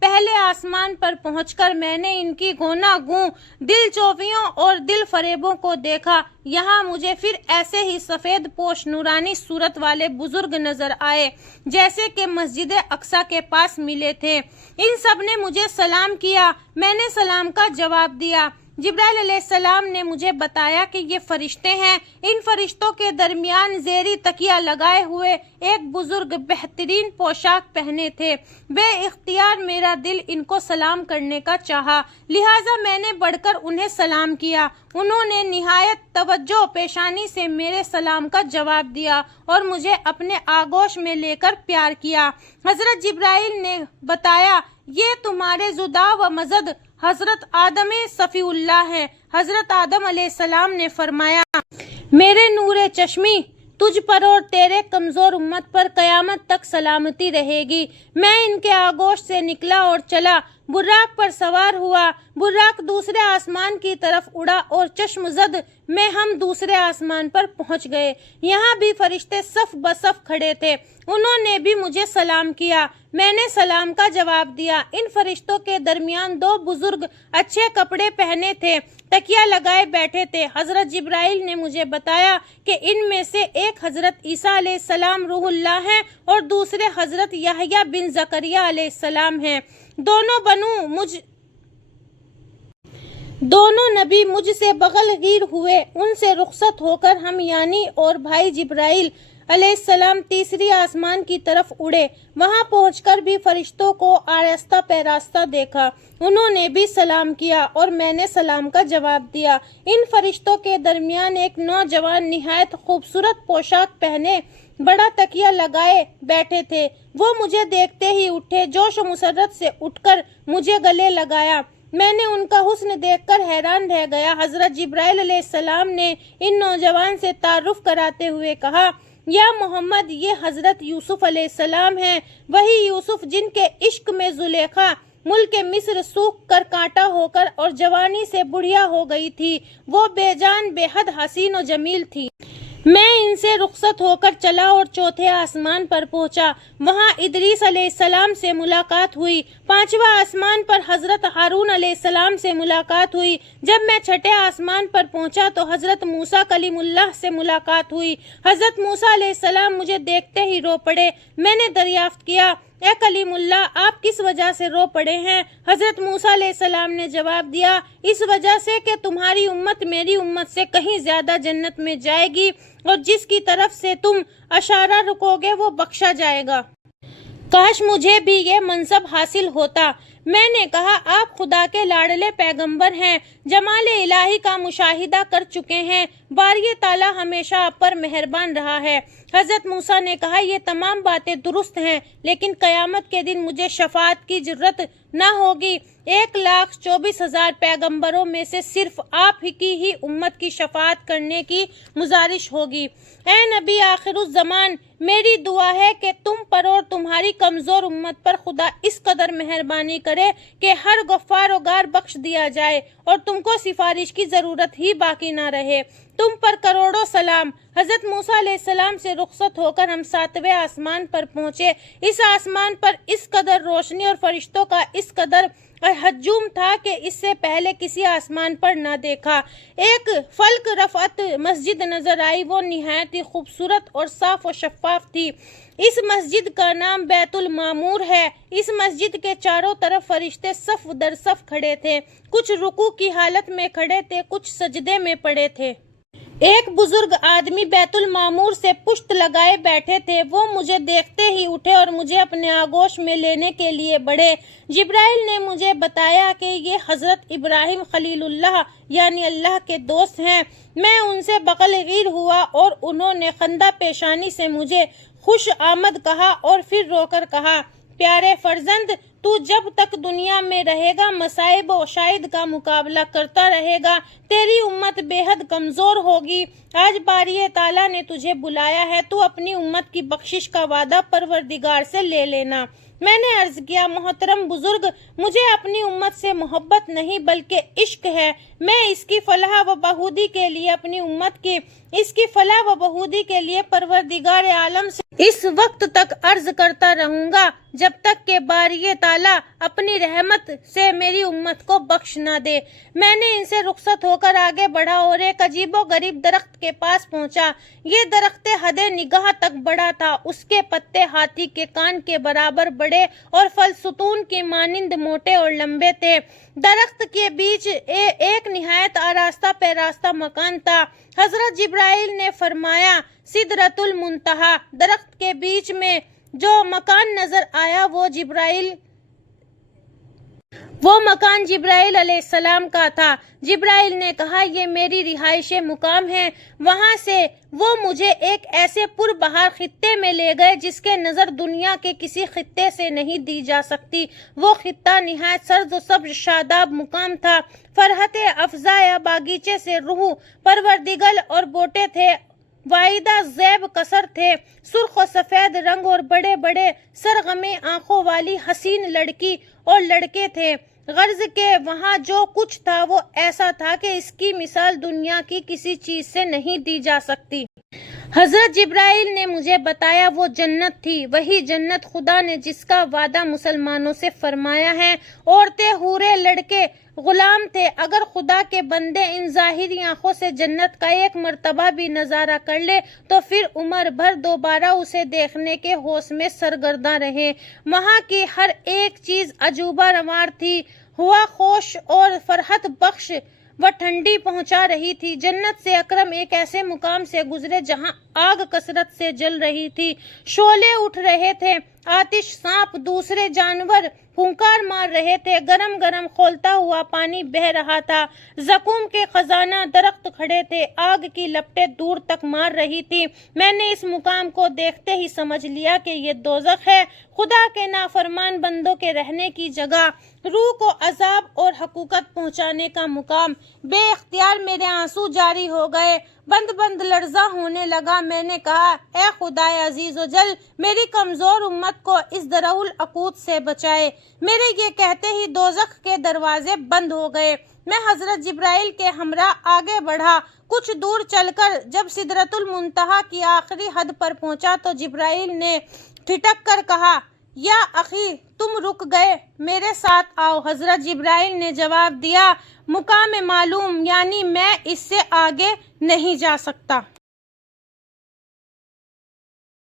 پہلے آسمان پر پہنچ کر میں نے ان کی گونا گوں دل چوبیوں اور دل فریبوں کو دیکھا۔ یہاں مجھے پھر ایسے ہی سفید پوش نورانی صورت والے بزرگ نظر آئے جیسے کہ مسجد اقصی کے پاس ملے تھے۔ ان سب نے مجھے سلام کیا، میں نے سلام کا جواب دیا۔ جبرائیل علیہ السلام نے مجھے بتایا کہ یہ فرشتے ہیں۔ ان فرشتوں کے درمیان زیریں تکیہ لگائے ہوئے ایک بزرگ بہترین پوشاک پہنے تھے۔ بے اختیار میرا دل ان کو سلام کرنے کا چاہا، لہٰذا میں نے بڑھ کر انہیں سلام کیا۔ انہوں نے نہایت توجہ و پیشانی سے میرے سلام کا جواب دیا اور مجھے اپنے آغوش میں لے کر پیار کیا۔ حضرت جبرائیل نے بتایا، یہ تمہارے زدا و مزد حضرت آدم صفی اللہ ہے۔ حضرت آدم علیہ السلام نے فرمایا، میرے نور چشمی تجھ پر اور تیرے کمزور امت پر قیامت تک سلامتی رہے گی۔ میں ان کے آغوش سے نکلا اور چلا، براق پر سوار ہوا۔ براق دوسرے آسمان کی طرف اڑا اور چشم زد میں ہم دوسرے آسمان پر پہنچ گئے۔ یہاں بھی فرشتے صف بصف کھڑے تھے، انہوں نے بھی مجھے سلام کیا، میں نے سلام کا جواب دیا۔ ان فرشتوں کے درمیان دو بزرگ اچھے کپڑے پہنے تھے، تکیہ لگائے بیٹھے تھے۔ حضرت جبرائیل نے مجھے بتایا کہ ان میں سے ایک حضرت عیسیٰ علیہ السلام روح اللہ ہیں اور دوسرے حضرت یحییٰ بن زکریا علیہ السلام ہیں۔ دونوں نبی مجھ سے بغل گیر ہوئے، ان سے رخصت ہو کر ہم یعنی اور بھائی جبرائیل علیہ السلام تیسری آسمان کی طرف اڑے۔ وہاں پہنچ کر بھی فرشتوں کو آراستہ پیراستہ دیکھا، انہوں نے بھی سلام کیا اور میں نے سلام کا جواب دیا۔ ان فرشتوں کے درمیان ایک نوجوان نہایت خوبصورت پوشاک پہنے بڑا تکیہ لگائے بیٹھے تھے۔ وہ مجھے دیکھتے ہی اٹھے، جوش و مسرت سے اٹھ کر مجھے گلے لگایا۔ میں نے ان کا حسن دیکھ کر حیران رہ گیا۔ حضرت جبرائیل علیہ السلام نے ان نوجوان سے تعارف کراتے ہوئے کہا، یا محمد، یہ حضرت یوسف علیہ السلام ہیں، وہی یوسف جن کے عشق میں زلیخا ملک مصر سوکھ کر کانٹا ہو کر اور جوانی سے بڑھیا ہو گئی تھی۔ وہ بے جان بے حد حسین و جمیل تھی۔ میں ان سے رخصت ہو کر چلا اور چوتھے آسمان پر پہنچا، وہاں ادریس علیہ السلام سے ملاقات ہوئی۔ پانچواں آسمان پر حضرت ہارون علیہ السلام سے ملاقات ہوئی۔ جب میں چھٹے آسمان پر پہنچا تو حضرت موسیٰ کلیم اللہ سے ملاقات ہوئی۔ حضرت موسیٰ علیہ السلام مجھے دیکھتے ہی رو پڑے۔ میں نے دریافت کیا، اے کلیم اللہ، آپ کس وجہ سے رو پڑے ہیں؟ حضرت موسیٰ علیہ السلام نے جواب دیا، اس وجہ سے کہ تمہاری امت میری امت سے کہیں زیادہ جنت میں جائے گی اور جس کی طرف سے تم اشارہ رکو گے وہ بخشا جائے گا۔ کاش مجھے بھی یہ منصب حاصل ہوتا۔ میں نے کہا، آپ خدا کے لاڈلے پیغمبر ہیں، جمال الہی کا مشاہدہ کر چکے ہیں، باری تعالیٰ ہمیشہ آپ پر مہربان رہا ہے۔ حضرت موسیٰ نے کہا، یہ تمام باتیں درست ہیں، لیکن قیامت کے دن مجھے شفاعت کی جرت نہ ہوگی۔ 1,24,000 پیغمبروں میں سے صرف آپ کی ہی امت کی شفاعت کرنے کی گزارش ہوگی۔ اے نبی آخر الزمان، میری دعا ہے کہ تم پر اور تمہاری کمزور امت پر خدا اس قدر مہربانی کرے کہ ہر غفار و غار بخش دیا جائے اور تم کو سفارش کی ضرورت ہی باقی نہ رہے۔ تم پر کروڑوں سلام۔ حضرت موسیٰ علیہ السلام سے رخصت ہو کر ہم 7ویں آسمان پر پہنچے۔ اس آسمان پر اس قدر روشنی اور فرشتوں کا اس قدر ہجوم تھا کہ اس سے پہلے کسی آسمان پر نہ دیکھا۔ ایک فلک رفعت مسجد نظر آئی، وہ نہایت ہی خوبصورت اور صاف و شفاف تھی۔ اس مسجد کا نام بیت المعمور ہے۔ اس مسجد کے چاروں طرف فرشتے صف در صف کھڑے تھے، کچھ رکوع کی حالت میں کھڑے تھے، کچھ سجدے میں پڑے تھے۔ ایک بزرگ آدمی بیت المعمور سے پشت لگائے بیٹھے تھے، وہ مجھے دیکھتے ہی اٹھے اور مجھے اپنے آغوش میں لینے کے لیے بڑھے۔ جبرائیل نے مجھے بتایا کہ یہ حضرت ابراہیم خلیل اللہ یعنی اللہ کے دوست ہیں۔ میں ان سے بغل گیر ہوا اور انہوں نے خندہ پیشانی سے مجھے خوش آمد کہا اور پھر رو کر کہا، پیارے فرزند، تو جب تک دنیا میں رہے گا مصائب و شائد کا مقابلہ کرتا رہے گا، تیری امت بے حد کمزور ہوگی۔ آج باری تعالیٰ نے تجھے بلایا ہے، تو اپنی امت کی بخشش کا وعدہ پروردگار سے لے لینا۔ میں نے عرض کیا، محترم بزرگ، مجھے اپنی امت سے محبت نہیں بلکہ عشق ہے۔ میں اس کی فلاح و بہبودی کے لیے اپنی امت کی، اس کی فلاح و بہبودی کے لیے پروردگار عالم سے اس وقت تک عرض کرتا رہوں گا جب تک کہ باری تعالیٰ تعالیٰ اپنی رحمت سے میری امت کو بخش نہ دے۔ میں نے ان سے رخصت ہو کر آگے بڑھا اور ایک عجیب و غریب درخت کے پاس پہنچا۔ یہ درخت حد نگاہ تک بڑا تھا، اس کے پتے ہاتھی کے کان کے برابر بڑے اور پھل ستون کی مانند موٹے اور لمبے تھے۔ درخت کے بیچ ایک نہایت آراستہ پیراستہ مکان تھا۔ حضرت جبرائیل نے فرمایا سدرۃ المنتہا۔ درخت کے بیچ میں جو مکان نظر آیا وہ مکان جبرائیل علیہ السلام کا تھا۔ جبرائیل نے کہا یہ میری رہائش مقام ہے۔ وہاں سے وہ مجھے ایک ایسے پربہار خطے میں لے گئے جس کے نظر دنیا کے کسی خطے سے نہیں دی جا سکتی۔ وہ خطہ نہایت سرد و سبز شاداب مقام تھا۔ فرحت افزا باغیچے سے روح پروردگل اور بوٹے تھے، واحدہ زیب کثر تھے، سرخ و سفید رنگ اور بڑے بڑے سرغمے آنکھوں والی حسین لڑکی اور لڑکے تھے۔ غرض کہ وہاں جو کچھ تھا وہ ایسا تھا کہ اس کی مثال دنیا کی کسی چیز سے نہیں دی جا سکتی۔ حضرت جبرائیل نے مجھے بتایا وہ جنت تھی، وہی جنت خدا نے جس کا وعدہ مسلمانوں سے فرمایا ہے۔ عورتیں، حوریں، لڑکے غلام تھے۔ اگر خدا کے بندے ان ظاہری آنکھوں سے جنت کا ایک مرتبہ بھی نظارہ کر لے تو پھر عمر بھر دوبارہ اسے دیکھنے کے ہوش میں سرگرداں رہے۔ وہاں کی ہر ایک چیز عجوبہ نوار تھی، ہوا خوش اور فرحت بخش و ٹھنڈی پہنچا رہی تھی۔ جنت سے اکرم ایک ایسے مقام سے گزرے جہاں آگ کثرت سے جل رہی تھی، شعلے اٹھ رہے تھے، آتش، سانپ، دوسرے جانور پھونکار مار رہے تھے، گرم گرم کھولتا ہوا پانی بہہ رہا تھا، زقوم کے خزانہ درخت کھڑے تھے، آگ کی لپٹیں دور تک مار رہی تھی۔ میں نے اس مقام کو دیکھتے ہی سمجھ لیا کہ یہ دوزخ ہے، خدا کے نافرمان بندوں کے رہنے کی جگہ، روح کو عذاب اور حقوقت پہنچانے کا مقام۔ بے اختیار میرے آنسو جاری ہو گئے، بند لرزاں ہونے لگا۔ میں نے کہا اے خدائے عزیز و جل، میری کمزور امت کو اس درالعقود سے بچائے۔ میرے یہ کہتے ہی دوزخ کے دروازے بند ہو گئے۔ میں حضرت جبرائیل کے ہمراہ آگے بڑھا۔ کچھ دور چل کر جب سدرۃ المنتہا کی آخری حد پر پہنچا تو جبرائیل نے ٹھٹک کر کہا یا اخی تم رک گئے، میرے ساتھ آؤ۔ حضرت جبرائیل نے جواب دیا مقام معلوم، یعنی میں اس سے آگے نہیں جا سکتا۔